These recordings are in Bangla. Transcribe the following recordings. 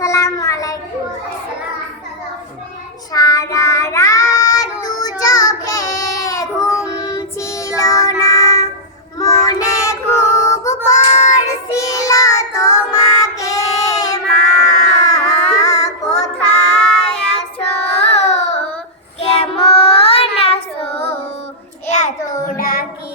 আসসালামু আলাইকুম। সারা রাত চোখে ঘুম ছিল না। মনে খুব পড়ছিল তোমাকে, মা। কোথায় আছো? কেমন আছো? এত ডাকি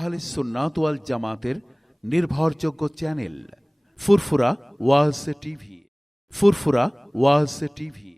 আহলে সুন্নাত ওয়াল জামাতের নির্ভরযোগ্য চ্যানেল ফুরফুরা ওয়ালসে টিভি ফুরফুরা ওয়ালসে টিভি